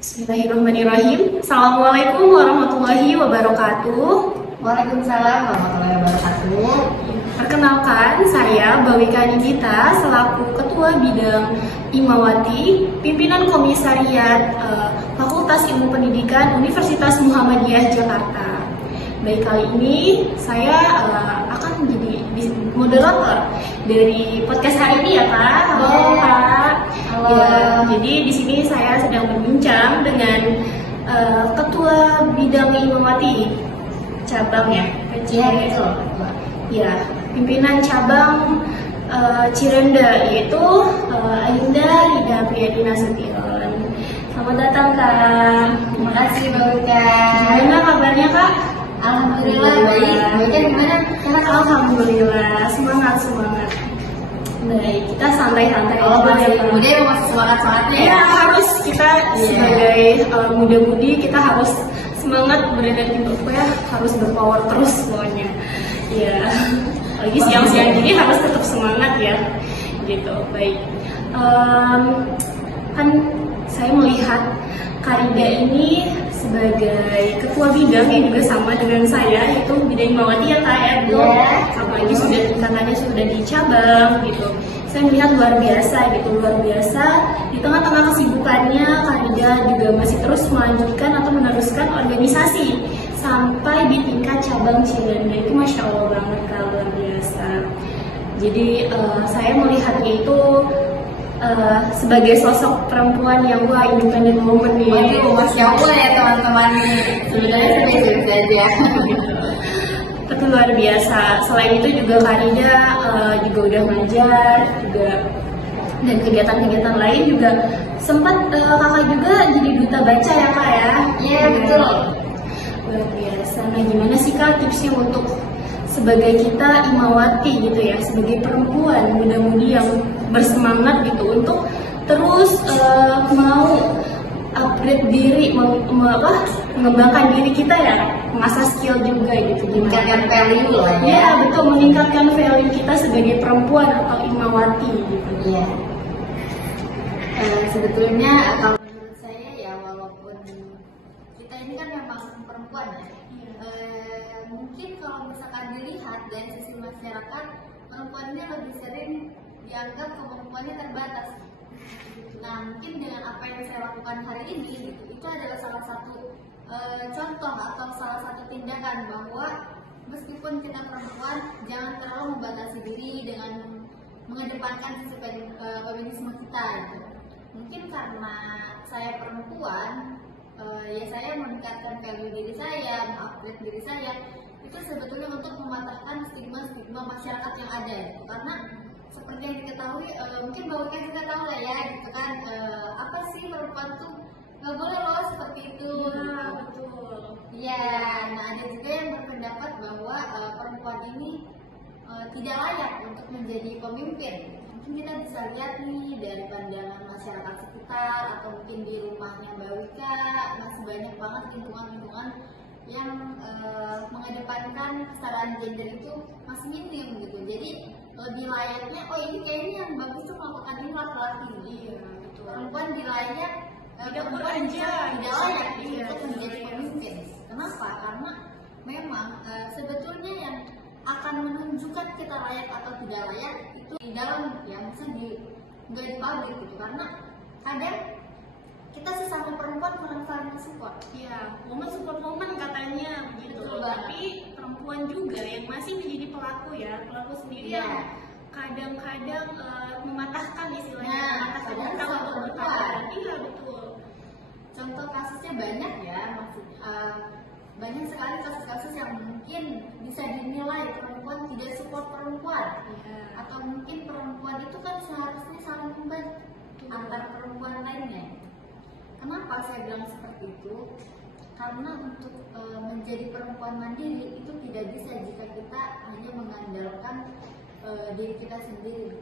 Bismillahirrahmanirrahim. Assalamualaikum warahmatullahi wabarakatuh. Waalaikumsalam warahmatullahi wabarakatuh. Perkenalkan, saya Bawika Nidita selaku Ketua Bidang Imawati, Pimpinan Komisariat Fakultas Ilmu Pendidikan Universitas Muhammadiyah Jakarta. Baik, kali ini saya akan menjadi moderator dari podcast hari ini ya Kak. Halo Kak. Halo. Ya, jadi di sini saya sedang berbincang dengan Ketua Bidang Imawati cabang ya. Iya, betul. Ya, pimpinan cabang Cirende yaitu Ainda Rida Priyadi Nasution. Selamat datang Kak. Terima kasih Mbak Wika. Gimana kabarnya Kak? Alhamdulillah baik. Mbak Wika gimana? Sehat? Alhamdulillah, semangat. Baik, kita santai-santai Oh, aja masih ya, Kak. muda yang masih semangat-semangatnya Ya, ya? harus kita sebagai muda-mudi kita harus semangat beredar gitu ya, harus berpower terus pokoknya. Ya, lagi siang-siang gini harus tetap semangat ya, gitu. Baik, kan saya melihat Karida ini sebagai ketua bidang yang juga sama dengan saya, yaitu bidang Imawati ya Kak ya, apalagi sudah tingkatannya sudah di cabang gitu. Saya melihat luar biasa di tengah-tengah kesibukannya Karida juga masih terus melanjutkan atau meneruskan organisasi sampai di tingkat cabang Cirende. Itu Masya Allah banget Kak, luar biasa. Jadi saya melihatnya itu sebagai sosok perempuan yang wah independent woman nih. Waduh, Masya Allah ya teman-teman nih. Sebenarnya sudah aja. Itu luar biasa. Selain itu juga Karida juga udah ngajar juga, dan kegiatan-kegiatan lain juga sempat kakak juga jadi duta baca ya Kak ya. Iya, betul. Luar biasa. Nah, gimana sih Kak tipsnya untuk sebagai kita Imawati gitu ya, sebagai perempuan muda-mudi yang bersemangat gitu untuk terus mau upgrade diri, mengembangkan diri kita ya, mengasah skill juga gitu, Meningkatkan value lah ya. Ya betul, meningkatkan value kita sebagai perempuan atau Imawati gitu. Iya. Sebetulnya kalau menurut saya ya, walaupun kita ini kan memang perempuan ya, mungkin kalau misalkan dilihat dari sisi masyarakat, perempuan ini lebih sering dianggap kemampuannya terbatas. Nah, mungkin dengan apa yang saya lakukan hari ini, gitu, itu adalah salah satu contoh atau salah satu tindakan bahwa meskipun kita perempuan, jangan terlalu membatasi diri dengan mengedepankan sisi feminisme kita. Gitu. Mungkin karena saya perempuan, ya saya meningkatkan value diri saya, mengupgrade diri saya, itu sebetulnya untuk mematahkan stigma-stigma masyarakat yang ada. Gitu. Karena seperti yang diketahui, mungkin Mbak Wika juga tahu lah ya, gitu kan, apa sih perempuan tuh nggak boleh loh seperti itu. Ya betul. Ya, nah ada juga yang berpendapat bahwa perempuan ini tidak layak untuk menjadi pemimpin. Mungkin kita bisa lihat nih dari pandangan masyarakat sekitar atau mungkin di rumahnya Mbak Wika masih banyak banget lingkungan-lingkungan yang mengedepankan kesetaraan gender itu masih minim gitu. Jadi lebih layaknya, oh ini kayaknya yang bagus tuh melakukan ini laki-laki. Iya, betul. Perempuan dilayak, perempuan tidak layak untuk menjadi pemimpin. Kenapa? Karena memang sebetulnya yang akan menunjukkan kita layak atau tidak layak itu di dalam, ya maksudnya nggak di pabrik gitu. Karena kadang kita sesama perempuan kurang saling support. Ya, woman support woman katanya begitu. Tapi perempuan juga yang masih menjadi pelaku ya, pelaku sendiri yang kadang-kadang mematahkan istilahnya, mematahkan kita untuk bertahan. Iya betul. Contoh kasusnya banyak ya, banyak sekali kasus-kasus yang mungkin bisa dinilai perempuan tidak support perempuan, atau mungkin perempuan itu kan seharusnya saling membantu antar perempuan lainnya. Kenapa saya bilang seperti itu? Karena untuk menjadi perempuan mandiri itu tidak bisa jika kita hanya mengandalkan diri kita sendiri.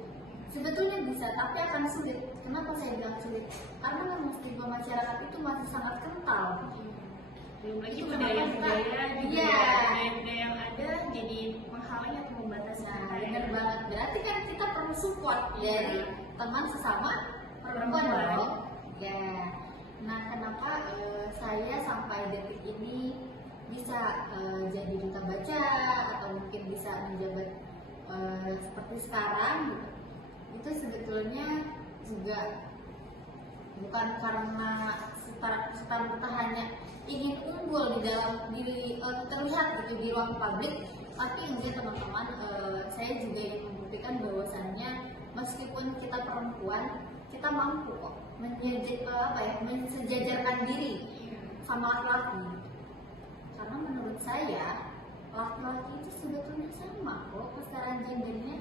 Sebetulnya bisa, tapi akan sulit. Kenapa saya bilang sulit? Karena memang stigma masyarakat itu masih sangat kental. Belum lagi budaya-budaya yang ada jadi menghalangi atau membatasi. Nah, benar banget. Berarti kan kita perlu support dari teman sesama perempuan dong. Ya. Nah, kenapa pejabat seperti sekarang gitu, itu sebetulnya juga bukan karena serta-merta hanya ingin unggul di dalam diri terlihat gitu di ruang publik, tapi enggak teman-teman, saya juga ingin membuktikan bahwasannya meskipun kita perempuan, kita mampu kok mensejajarkan diri sama laki-laki. Karena menurut saya laki-laki itu sebetulnya sama kok kesetaraan gendernya.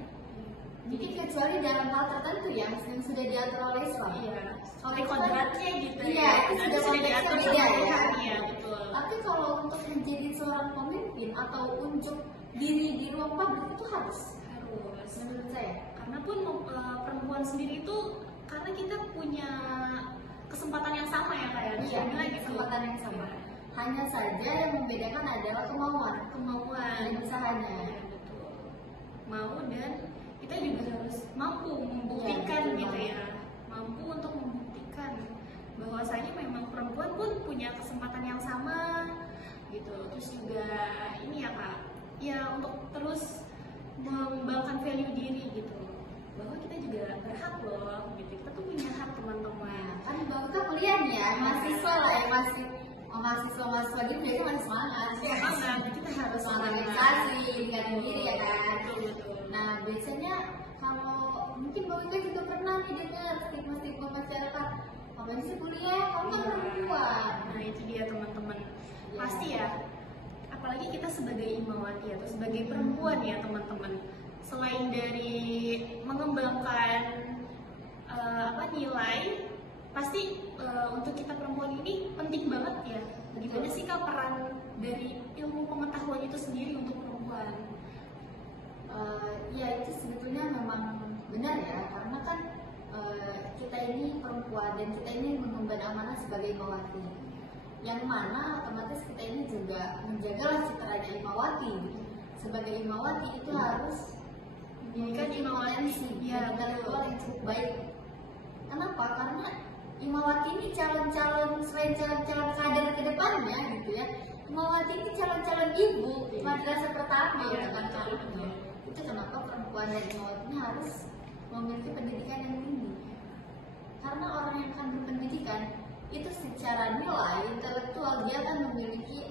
Jadi kecuali dalam hal tertentu yang sudah diatur oleh Islam. Iya. Soal kodratnya gitu. Iya, itu sudah diatur beda ya. Iya, betul. Tapi kalau untuk menjadi seorang pemimpin atau unjuk diri di ruang publik itu harus menurut saya. Karena pun perempuan sendiri itu karena kita punya kesempatan yang sama ya kayak. Iya, kesempatan yang sama. Hanya saja yang membedakan adalah kemauan dan usahanya. Iya, betul. Mau dan kita juga harus mampu membuktikan gitu ya. Mampu untuk membuktikan bahwasanya memang perempuan pun punya kesempatan yang sama gitu. Terus juga ini ya Kak, ya untuk terus mengembangkan value diri gitu, bahwa kita juga berhak loh gitu. Kita tuh punya hak teman-teman. Kan Bapak kuliah nih ya, mahasiswa lah ya, mahasiswa gitu biasanya masih semangat. Semangat, kita harus semangat organisasi, meningkatkan diri ya kan. Nah biasanya kalau mungkin Bapak juga pernah nih dengar stigma-stigma masyarakat, apalagi sih kuliah, kamu kan perempuan. Nah itu dia teman-teman. Pasti ya, apalagi kita sebagai imawati atau sebagai perempuan ya teman-teman, selain dari mengembangkan nilai, pasti untuk kita perempuan ini penting banget ya. Bagaimana sih Kak peran dari ilmu pengetahuan itu sendiri untuk perempuan? Ya itu sebetulnya memang benar ya, karena kan kita ini perempuan dan kita ini mengemban amanah sebagai imawati, yang mana otomatis kita ini juga menjagalah citranya imawati. Sebagai imawati itu harus Menjadikan imawati intelektual yang cukup baik. Kenapa? Karena imawati ini calon-calon selain calon-calon kader ke depannya gitu ya. Imawati ini calon-calon ibu madrasah pertama gitu kan. Itu kenapa perempuan dan imawati ini harus memiliki pendidikan yang tinggi. Karena orang yang akan berpendidikan itu secara nilai intelektual dia akan memiliki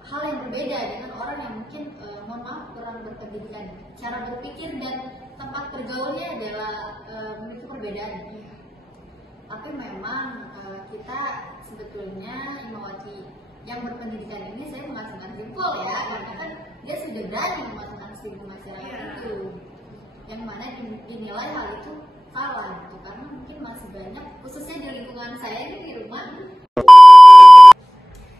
hal yang berbeda dengan orang yang mungkin mohon maaf kurang berpendidikan. Cara berpikir dan tempat bergaulnya adalah memiliki perbedaan. Tapi memang kita sebetulnya imawati yang berpendidikan ini, saya mengatakan simpul ya, karena kan dia sudah berani memasukkan stigma masyarakat itu, yang mana dinilai hal itu salah gitu, karena mungkin masih banyak, khususnya di lingkungan saya ini di rumah.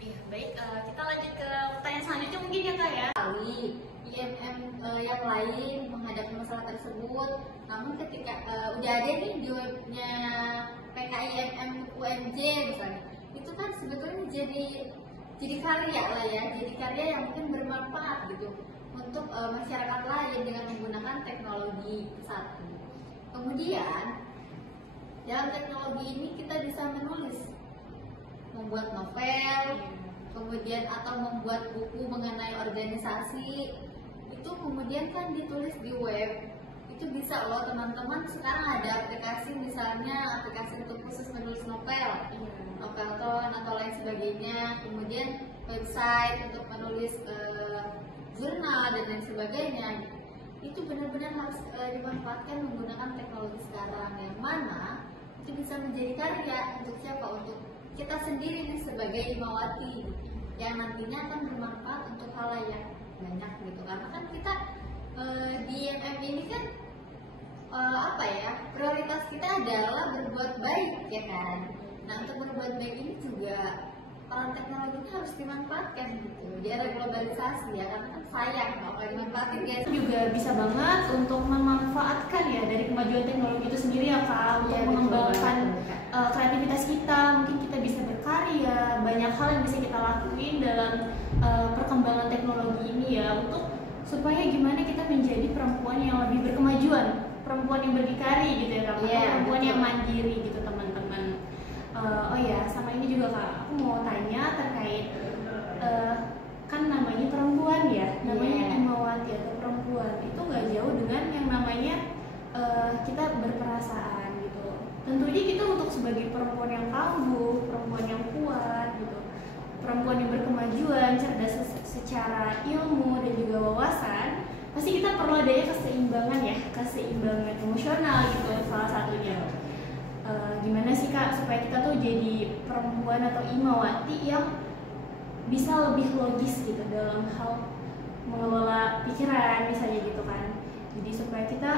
Iya baik, kita lanjut ke pertanyaan selanjutnya mungkin ya Kak ya. IMM yang lain menghadapi masalah tersebut, namun ketika udah ada nih di webnya PKIMM UNJ misalnya, itu kan sebetulnya jadi karya lah ya, jadi karya yang mungkin bermanfaat gitu untuk masyarakat lain dengan menggunakan teknologi satu. Kemudian dalam teknologi ini kita bisa menulis, membuat novel, kemudian atau membuat buku mengenai organisasi, itu kemudian kan ditulis di web. Itu bisa loh teman-teman, sekarang ada aplikasi, misalnya aplikasi untuk khusus menulis novel, novelton atau lain sebagainya, kemudian website untuk menulis jurnal dan lain sebagainya. Itu benar-benar harus dimanfaatkan menggunakan teknologi sekarang, yang mana itu bisa menjadi karya untuk siapa? Untuk kita sendiri nih sebagai imawati, yang nantinya akan bermanfaat untuk halayak banyak gitu. Karena kan kita di IMM ini kan prioritas kita adalah berbuat baik ya kan. Nah untuk berbuat baik ini juga peran teknologi itu harus dimanfaatkan gitu di era globalisasi ya, karena kan sayang kalau dimanfaatin guys. Juga bisa banget untuk memanfaatkan ya dari kemajuan teknologi itu sendiri ya Kak, untuk mengembangkan kreativitas kita. Mungkin kita bisa berkarya, banyak hal yang bisa kita lakuin dalam perkembangan teknologi ini ya, untuk supaya gimana kita menjadi perempuan yang lebih berkemajuan, perempuan yang berdikari gitu ya Kak, perempuan yang mandiri gitu teman-teman. Oh ya, sama ini juga Kak, aku mau tanya terkait kan namanya perempuan ya, namanya imawati atau untuk sebagai perempuan yang tangguh, perempuan yang kuat gitu, perempuan yang berkemajuan, cerdas secara ilmu dan juga wawasan, pasti kita perlu adanya keseimbangan ya, keseimbangan emosional gitu salah satunya. Gimana sih Kak supaya kita tuh jadi perempuan atau imawati yang bisa lebih logis gitu dalam hal mengelola pikiran misalnya gitu kan. Jadi supaya kita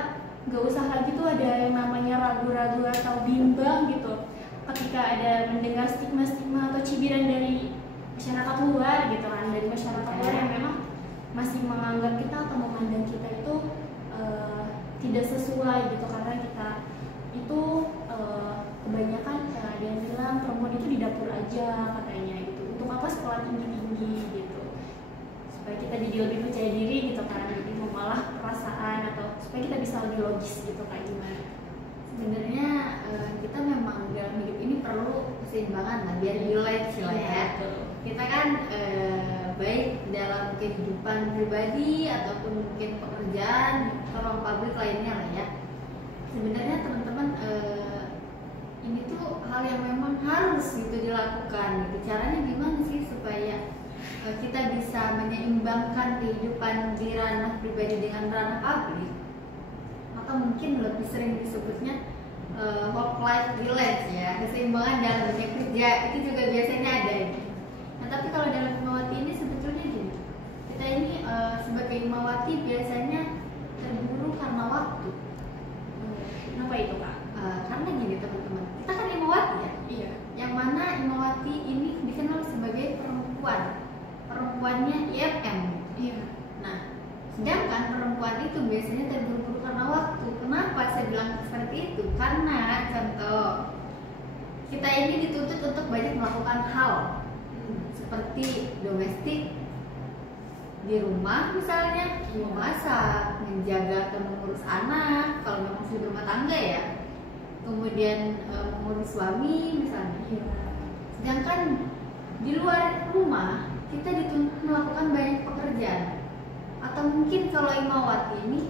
gak usah lagi tuh ada yang namanya ragu-ragu atau bimbang gitu ketika ada mendengar stigma-stigma atau cibiran dari masyarakat luar gitu kan, dari masyarakat luar yang memang masih menganggap kita atau memandang kita itu tidak sesuai gitu, karena kita itu kebanyakan ada yang bilang perempuan itu di dapur aja katanya gitu, untuk apa sekolah tinggi-tinggi gitu, supaya kita jadi lebih percaya diri gitu kan, lebih memalah perasaan atau supaya kita bisa lebih logis gitu kayak gimana. Sebenarnya kita memang dalam hidup ini perlu keseimbangan lah biar relate sih lah ya. Kita kan baik dalam kehidupan pribadi ataupun mungkin pekerjaan atau ruang publik lainnya lah ya. Sebenarnya teman-teman ini tuh hal yang memang harus gitu dilakukan gitu. Caranya gimana sih supaya kita bisa menyeimbangkan kehidupan di ranah pribadi dengan ranah publik, atau mungkin lebih sering disebutnya work life balance ya, keseimbangan dalam dunia kerja itu juga biasanya ada ini. Nah tapi kalau dalam Imawati ini sebetulnya gini, kita ini sebagai Imawati biasanya terburu karena waktu. Kenapa itu Kak? Karena gini teman-teman, kita kan Imawati ya, Iya. yang mana Imawati ini dikenal sebagai perempuannya IFM. Iya. Nah, sedangkan perempuan itu biasanya terburu-buru karena waktu. Kenapa saya bilang seperti itu? Karena contoh, kita ini dituntut untuk banyak melakukan hal seperti domestik di rumah misalnya, memasak, menjaga atau mengurus anak kalau memang sudah berumah tangga ya, kemudian mengurus suami misalnya. Sedangkan di luar rumah kita dituntut melakukan banyak pekerjaan, atau mungkin kalau Imawati ini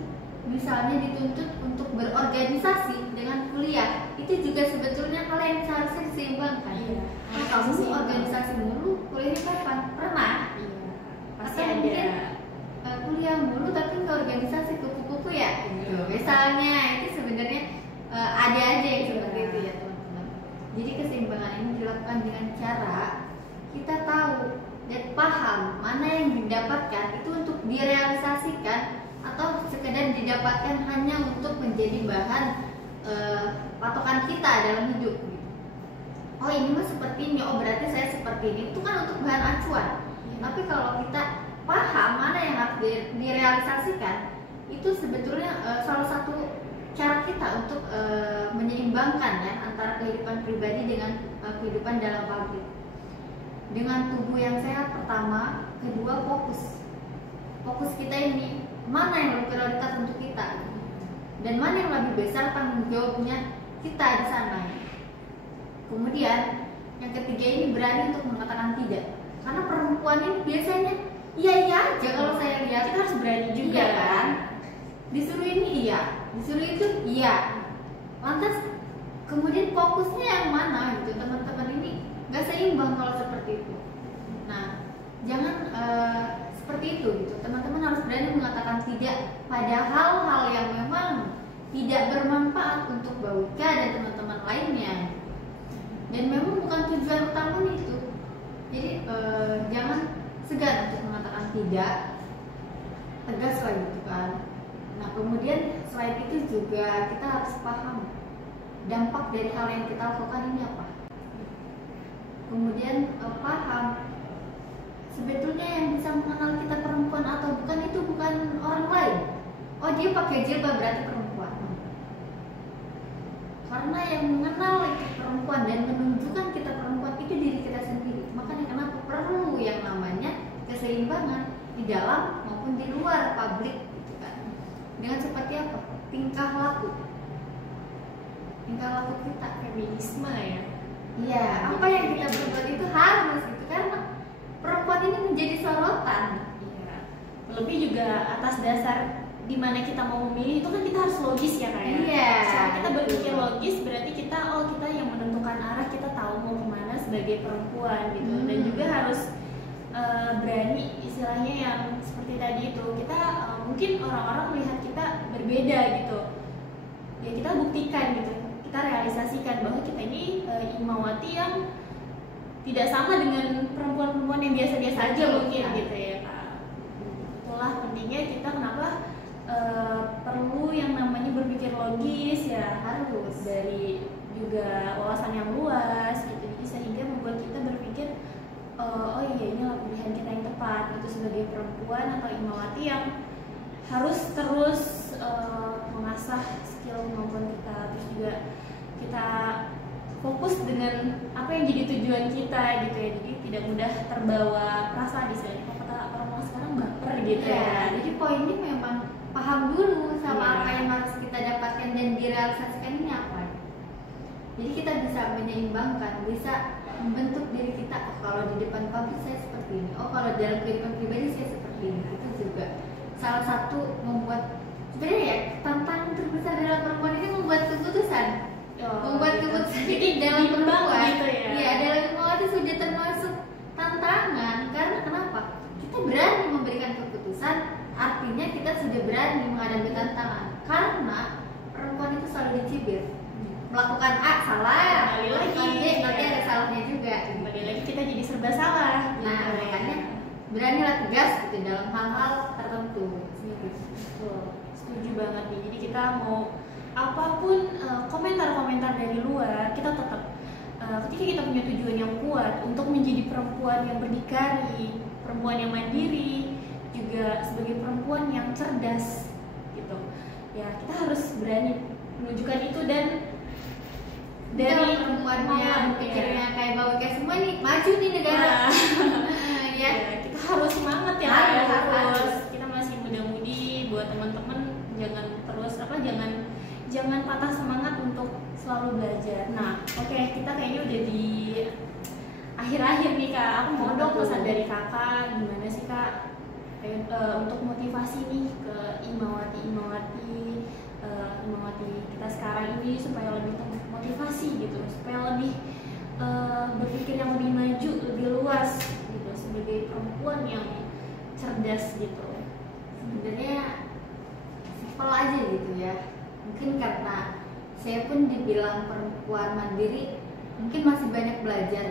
misalnya dituntut untuk berorganisasi dengan kuliah, itu juga sebetulnya hal yang seharusnya diseimbangkan. Nah, kamu organisasi mulu, kuliahnya kapan? Pernah? Pasti atau mungkin kuliah mulu tapi ke organisasi kupu-kupu ya? Misalnya itu sebenarnya ada aja yang seperti itu ya teman-teman. Jadi keseimbangan ini dilakukan dengan cara kita tahu dan paham mana yang didapatkan itu untuk direalisasikan atau sekedar didapatkan hanya untuk menjadi bahan patokan kita dalam hidup. Oh ini mah seperti ini, oh berarti saya seperti ini. Itu kan untuk bahan acuan. Tapi kalau kita paham mana yang harus direalisasikan, itu sebetulnya salah satu cara kita untuk menyeimbangkan ya antara kehidupan pribadi dengan kehidupan dalam publik. Dengan tubuh yang sehat pertama, kedua fokus kita ini mana yang lebih prioritas untuk kita dan mana yang lebih besar tanggung jawabnya kita di sana. Kemudian yang ketiga ini berani untuk mengatakan tidak, karena perempuan ini biasanya iya aja kalau saya lihat. Kita harus berani juga iya kan, disuruh ini iya, disuruh itu iya, lantas kemudian fokusnya yang mana gitu. Teman-teman ini nggak seimbang kalau seperti itu. Nah jangan seperti itu gitu. Teman-teman harus berani mengatakan tidak pada hal-hal yang memang tidak bermanfaat untuk Mbak Wika dan teman-teman lainnya, dan memang bukan tujuan utama itu. Jadi jangan segan untuk mengatakan tidak, tegas lah gitu kan. Nah kemudian selain itu juga kita harus paham dampak dari hal yang kita lakukan ini apa. Kemudian paham sebetulnya yang bisa mengenal kita perempuan atau bukan itu bukan orang lain. Oh dia pakai jilbab berarti perempuan. Karena yang mengenal itu perempuan dan menunjukkan kita perempuan itu diri kita sendiri. Makanya kenapa perlu yang namanya keseimbangan di dalam maupun di luar publik gitu kan. Dengan seperti apa? Tingkah laku kita, feminisme ya. iya, apa yang kita perbuat itu harus gitu, karena perempuan ini menjadi sorotan. Iya. Lebih juga atas dasar dimana kita mau memilih itu kan kita harus logis ya kayak. Iya. Setelah kita berpikir logis berarti kita yang menentukan arah, kita tahu mau kemana sebagai perempuan gitu. Dan juga harus berani, istilahnya yang seperti tadi itu kita mungkin orang-orang melihat kita berbeda gitu ya, kita buktikan gitu, kita realisasikan bahwa kita ini Imawati yang tidak sama dengan perempuan-perempuan yang biasa-biasa aja mungkin gitu ya Kak. Itulah pentingnya kita kenapa perlu yang namanya berpikir logis ya, harus dari juga wawasan yang luas gitu, jadi sehingga membuat kita berpikir oh iya inilah pilihan kita yang tepat itu sebagai perempuan atau Imawati yang harus terus mengasah skill kemampuan kita, terus juga kita fokus dengan apa yang jadi tujuan kita gitu ya, jadi tidak mudah terbawa perasaan, istilahnya kalau kata orang sekarang baper gitu ya. Jadi poinnya memang paham dulu sama Iya. apa yang harus kita dapatkan dan direalisasikan ini apa. Jadi kita bisa menyeimbangkan, bisa membentuk diri kita. Oh, kalau di depan publik saya seperti ini, oh kalau dalam kehidupan pribadi saya seperti ini. Itu juga salah satu membuat, sebenarnya ya tantangan terbesar dalam perempuan ini membuat keputusan. Membuat keputusan jadi dalam perempuan gitu ya. Iya, dalam Imawati sudah termasuk tantangan. Karena kenapa? Kita berani memberikan keputusan, artinya kita sudah berani menghadapi tantangan. Karena perempuan itu selalu dicibir, melakukan A salah, Kembali melakukan B lagi, nanti ya. ada salahnya juga. Kembali lagi kita jadi serba salah gitu. Nah, makanya beranilah tegas gitu dalam hal-hal tertentu. Betul, setuju banget nih. Jadi kita mau apapun komentar-komentar dari luar, kita tetap ketika kita punya tujuan yang kuat untuk menjadi perempuan yang berdikari, perempuan yang mandiri, juga sebagai perempuan yang cerdas gitu. Ya, kita harus berani menunjukkan itu dan dari perempuan kemauan, yang pikirnya kayak Mbak Wika semua nih, maju nih negara. ya, kita harus semangat ya, Harus. harus. Kita masih muda-mudi, buat teman-teman jangan terus jangan patah semangat untuk selalu belajar. Nah, oke, kita kayaknya udah di akhir-akhir nih Kak. Aku mau dong pesan dari Kakak, gimana sih Kak untuk motivasi nih ke Imawati kita sekarang ini supaya lebih termotivasi gitu, supaya lebih berpikir yang lebih maju, lebih luas gitu sebagai perempuan yang cerdas gitu. Sebenarnya simpel aja gitu ya. Mungkin karena saya pun dibilang perempuan mandiri, mungkin masih banyak belajar.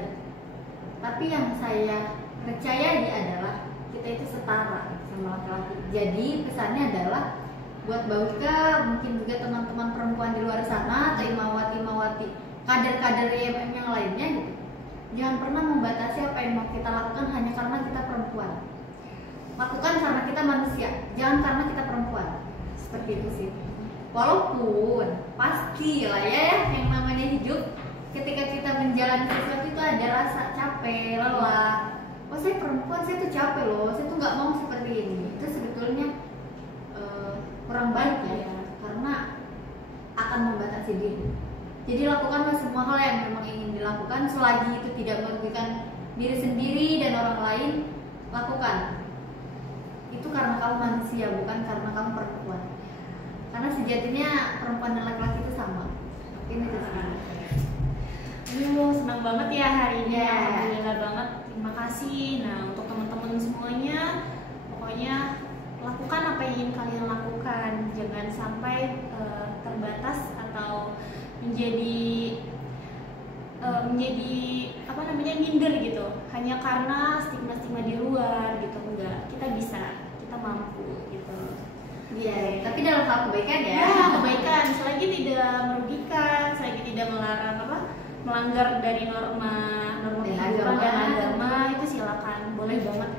Tapi yang saya percayai adalah kita itu setara sama laki-laki. Jadi pesannya adalah buat Mbak Wika, mungkin juga teman-teman perempuan di luar sana atau Imawati, kader-kader IMM yang lainnya gitu. Jangan pernah membatasi apa yang mau kita lakukan hanya karena kita perempuan. Lakukan karena kita manusia, jangan karena kita perempuan. Seperti itu sih. Walaupun pasti lah ya yang namanya hidup, ketika kita menjalani sesuatu itu ada rasa capek, lelah. Oh saya perempuan, saya tuh capek loh, saya tuh nggak mau seperti ini. Itu sebetulnya kurang baik ya, karena akan membatasi diri. Jadi lakukanlah semua hal yang memang ingin dilakukan, selagi itu tidak merugikan diri sendiri dan orang lain, lakukan. Itu karena kamu manusia, bukan karena kamu perempuan. Karena sejatinya perempuan dan laki-laki itu sama. Ini tuh Senang banget ya hari ini. Yeah. Alhamdulillah banget. Terima kasih. Nah, untuk teman-teman semuanya, pokoknya lakukan apa yang ingin kalian lakukan. Jangan sampai terbatas atau menjadi apa namanya, minder gitu. Hanya karena stigma-stigma di luar gitu. Enggak, kita bisa, kita mampu gitu. Iya, tapi dalam hal kebaikan ya. Ya, kebaikan selagi tidak merugikan, selagi tidak melanggar dari norma kehidupan dan agama, itu silakan, boleh banget.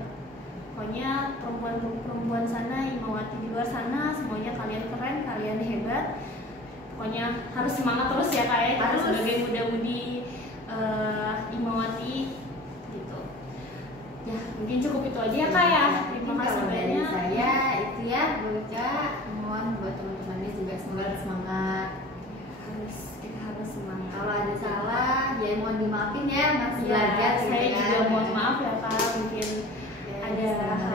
Pokoknya perempuan sana, Imawati di luar sana, semuanya kalian keren, kalian hebat. Pokoknya harus semangat terus ya Kak ya, kita Harus. sebagai muda-mudi Imawati gitu. Ya, mungkin cukup itu aja ya Kak ya. Terima kasih Kalau dari banyak. saya itu ya, Bu Wika, mohon buat teman-temannya juga semoga semangat. Kita harus semangat. Kalau ada salah, ya mohon dimaafin ya, masih belajar. Saya gitu juga kan. mohon maaf ya Kak, mungkin Ya, ada sama.